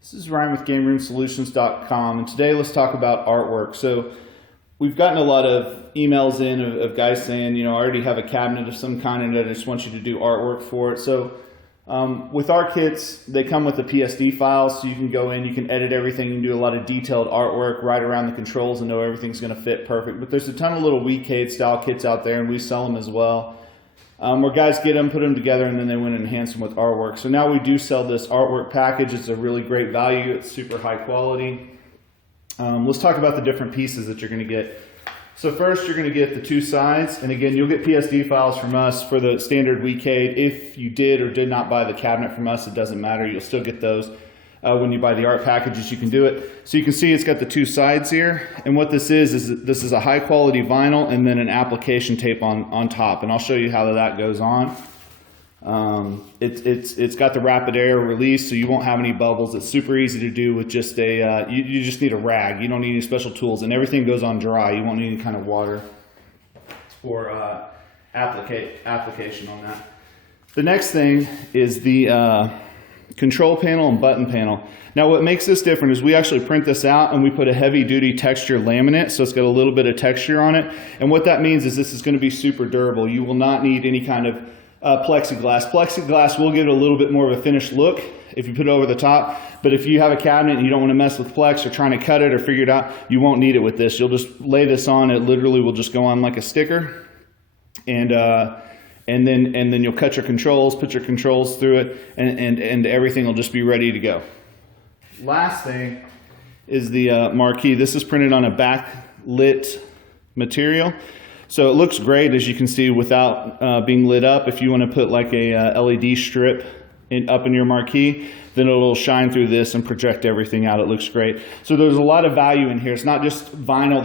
This is Ryan with GameRoomSolutions.com, and today let's talk about artwork. So we've gotten a lot of emails in of guys saying, you know, I already have a cabinet of some kind and I just want you to do artwork for it. So with our kits, they come with the PSD files, so you can go in, you can edit everything, and do a lot of detailed artwork right around the controls and know everything's going to fit perfect. But there's a ton of little Weecade style kits out there, and we sell them as well. Where guys get them, put them together, and then they went and enhance them with artwork. So now we do sell this artwork package. It's a really great value. It's super high quality. Let's talk about the different pieces that you're going to get. So first, you're going to get the two sides. And again, you'll get PSD files from us for the standard Weecade. If you did or did not buy the cabinet from us, it doesn't matter. You'll still get those. When you buy the art packages, you can do it. So you can see it's got the two sides here. And what this is this is a high quality vinyl and then an application tape on top. And I'll show you how that goes on. It's got the rapid air release, so you won't have any bubbles. It's super easy to do with just a, you just need a rag. You don't need any special tools, and everything goes on dry. You won't need any kind of water or application on that. The next thing is the control panel and button panel. Now what makes this different is we actually print this out and we put a heavy duty texture laminate, so it's got a little bit of texture on it. And what that means is this is going to be super durable. You will not need any kind of plexiglass. Plexiglass will give it a little bit more of a finished look if you put it over the top, but if you have a cabinet and you don't want to mess with plex or trying to cut it or figure it out, you won't need it with this. You'll just lay this on. It literally will just go on like a sticker, and then you'll cut your controls, put your controls through it, and everything will just be ready to go. Last thing is the marquee. This is printed on a backlit material. So it looks great, as you can see, without being lit up. If you want to put like a LED strip up in your marquee, then it'll shine through this and project everything out. It looks great. So there's a lot of value in here. It's not just vinyl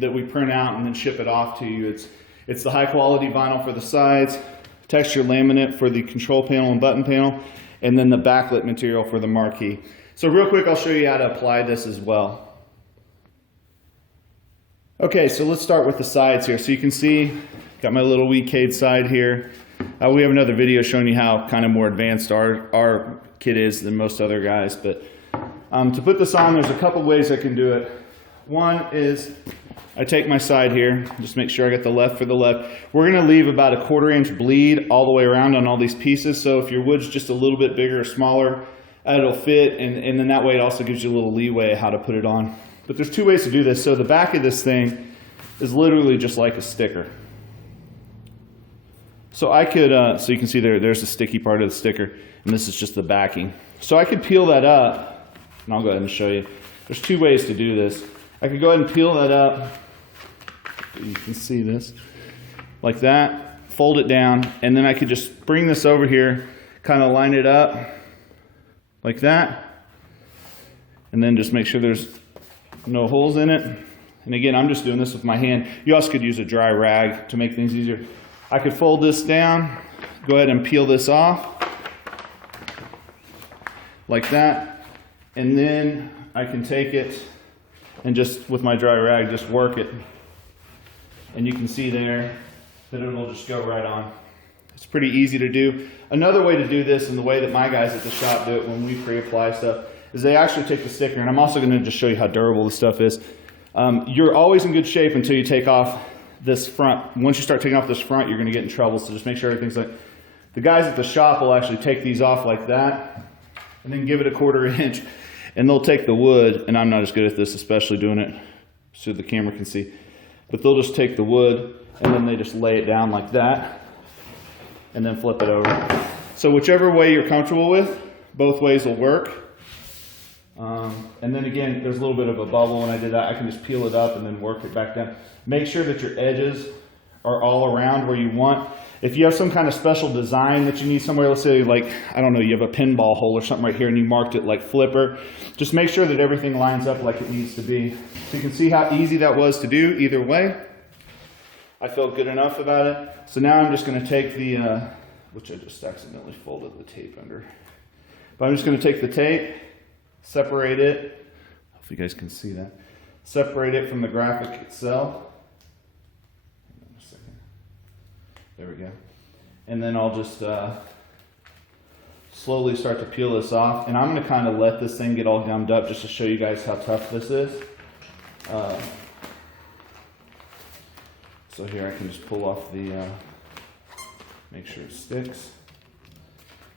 that we print out and then ship it off to you. It's the high quality vinyl for the sides, texture laminate for the control panel and button panel, and then the backlit material for the marquee. So real quick, I'll show you how to apply this as well. Okay, so let's start with the sides here. So you can see, got my little Weecade side here. We have another video showing you how kind of more advanced our kit is than most other guys. But to put this on, there's a couple ways I can do it. One is I take my side here, just make sure I get the left for the left. We're going to leave about a 1/4 inch bleed all the way around on all these pieces. So if your wood's just a little bit bigger or smaller, it'll fit, and then that way it also gives you a little leeway how to put it on. But there's two ways to do this. So the back of this thing is literally just like a sticker. So I could, so you can see there's the sticky part of the sticker, and this is just the backing. So I could peel that up, and I'll go ahead and show you. There's two ways to do this. I could go ahead and peel that up. You can see this like that, fold it down, and then I could just bring this over here, kind of line it up like that, and then just make sure there's no holes in it. And again, I'm just doing this with my hand. You also could use a dry rag to make things easier. I could fold this down, go ahead and peel this off like that, and then I can take it and just with my dry rag just work it, and you can see there that it'll just go right on. It's pretty easy to do. Another way to do this, and the way that my guys at the shop do it when we pre-apply stuff, is they actually take the sticker, and I'm also going to just show you how durable this stuff is. You're always in good shape until you take off this front. Once you start taking off this front, you're going to get in trouble, so just make sure everything's like, the guys at the shop will actually take these off like that and then give it a 1/4 inch, and they'll take the wood, and I'm not as good at this, especially doing it so the camera can see, but they'll just take the wood and then they just lay it down like that and then flip it over. So whichever way you're comfortable with, both ways will work. And then again, there's a little bit of a bubble when I did that. I can just peel it up and then work it back down. Make sure that your edges are all around where you want. If you have some kind of special design that you need somewhere, let's say like, I don't know, you have a pinball hole or something right here and you marked it like flipper, just make sure that everything lines up like it needs to be. So you can see how easy that was to do either way. I felt good enough about it. So now I'm just going to take the, which I just accidentally folded the tape under. But I'm just going to take the tape, separate it. Hope you guys can see that. Separate it from the graphic itself. There we go. And then I'll just slowly start to peel this off. And I'm going to kind of let this thing get all gummed up just to show you guys how tough this is. So here I can just pull off the, make sure it sticks,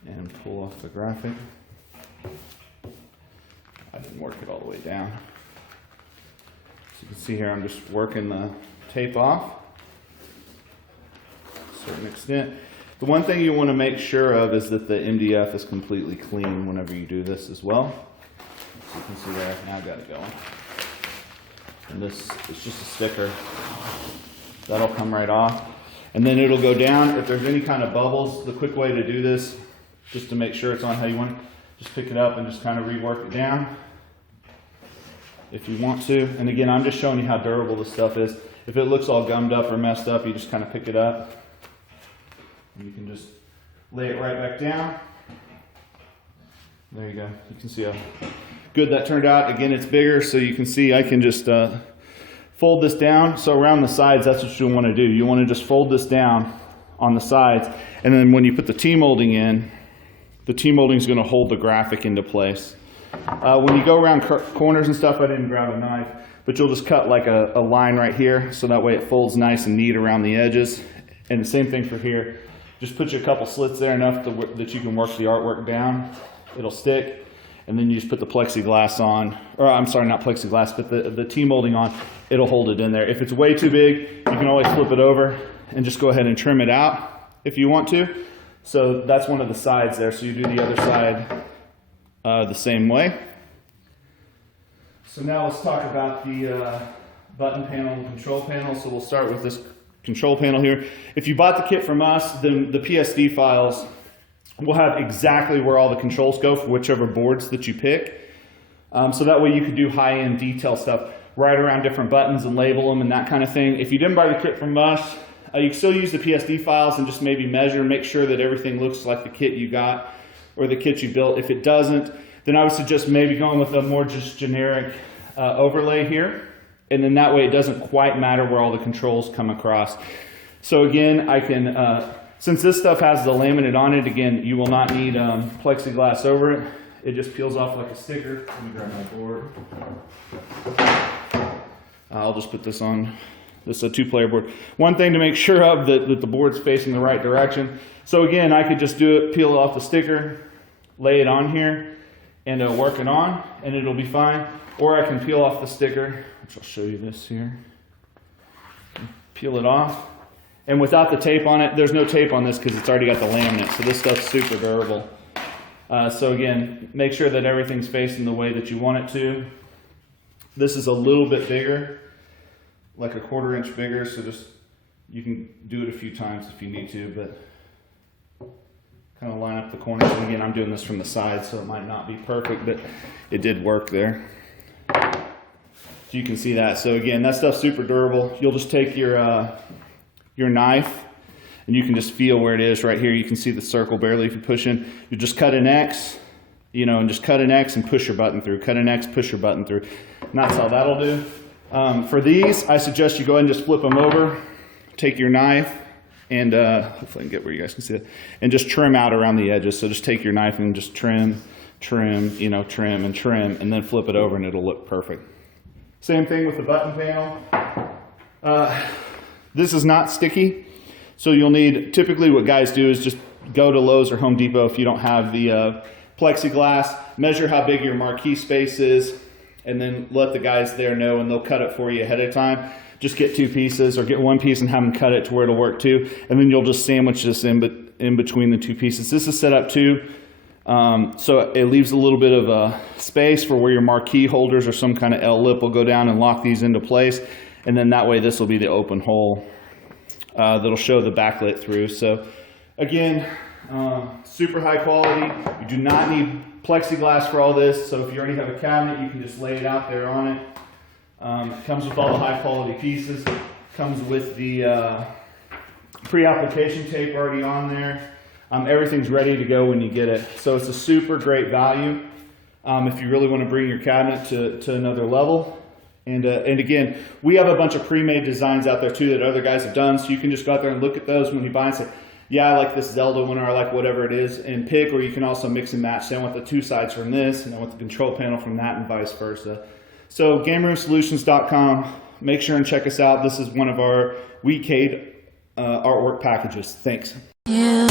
and pull off the graphic. I didn't work it all the way down. So you can see here I'm just working the tape off to a certain extent. The one thing you want to make sure of is that the MDF is completely clean whenever you do this as well. So you can see there, now I've got it going. And this is just a sticker. That'll come right off. And then it'll go down. If there's any kind of bubbles, the quick way to do this, just to make sure it's on how you want it, just pick it up and just kind of rework it down if you want to. And again, I'm just showing you how durable this stuff is. If it looks all gummed up or messed up, you just kind of pick it up. And you can just lay it right back down. There you go. You can see how good that turned out. Again, it's bigger, so you can see I can just fold this down. So around the sides, that's what you want to do. You want to just fold this down on the sides. And then when you put the T-molding in, the T-molding is going to hold the graphic into place. When you go around corners and stuff, I didn't grab a knife, but you'll just cut like a line right here, so that way it folds nice and neat around the edges. And the same thing for here. Just put you a couple slits there enough that you can work the artwork down. It'll stick. And then you just put the plexiglass on, or I'm sorry, not plexiglass, but the T-molding on. It'll hold it in there. If it's way too big, you can always flip it over and just go ahead and trim it out if you want to. So that's one of the sides there. So you do the other side the same way. So now let's talk about the button panel and control panel. So we'll start with this control panel here. If you bought the kit from us, then the PSD files will have exactly where all the controls go for whichever boards that you pick. So that way you could do high-end detail stuff, write around different buttons and label them and that kind of thing. If you didn't buy the kit from us, you can still use the PSD files and just maybe measure, make sure that everything looks like the kit you got or the kit you built. If it doesn't, then I would suggest maybe going with a more just generic overlay here. And then that way it doesn't quite matter where all the controls come across. So again, I can, since this stuff has the laminate on it, again, you will not need plexiglass over it. It just peels off like a sticker. Let me grab my board. I'll just put this on. This is a 2-player board. One thing to make sure of that the board's facing the right direction. So again, I could just do it, peel it off the sticker, lay it on here, and work it on, and it'll be fine. Or I can peel off the sticker, which I'll show you this here. Peel it off. And without the tape on it, there's no tape on this because it's already got the laminate, so this stuff's super durable. So again, make sure that everything's facing the way that you want it to. This is a little bit bigger, like a 1/4 inch bigger, so just, you can do it a few times if you need to, but kind of line up the corners. And again, I'm doing this from the side, so it might not be perfect, but it did work there. So you can see that. So again, that stuff's super durable. You'll just take your knife, and you can just feel where it is right here. You can see the circle barely if you push in. You just cut an X, you know, and just cut an X and push your button through. Cut an X, push your button through. And that's how that'll do. For these, I suggest you go ahead and just flip them over, take your knife, and hopefully I can get where you guys can see it, and just trim out around the edges. So just take your knife and just trim, you know, trim, and then flip it over and it'll look perfect. Same thing with the button panel. This is not sticky, so you'll need, typically what guys do is just go to Lowe's or Home Depot if you don't have the plexiglass, measure how big your marquee space is, and then let the guys there know, and they'll cut it for you ahead of time. Just get 2 pieces or get 1 piece and have them cut it to where it'll work too, and then you'll just sandwich this in between the 2 pieces. This is set up too, so it leaves a little bit of a space for where your marquee holders or some kind of L-lip will go down and lock these into place. And then that way this will be the open hole that'll show the backlit through. So again, super high quality. You do not need plexiglass for all this. So if you already have a cabinet, you can just lay it out there on it. It comes with all the high quality pieces. Comes with the pre-application tape already on there. Everything's ready to go when you get it. So it's a super great value if you really want to bring your cabinet to another level. And again, we have a bunch of pre-made designs out there too that other guys have done, so you can just go out there and look at those when you buy and say, yeah, I like this Zelda one, or I like whatever it is, and pick, or you can also mix and match. Say I want the two sides from this, and I want the control panel from that, and vice versa. So GameRoomSolutions.com, make sure and check us out. This is one of our Weecade artwork packages. Thanks. Yeah.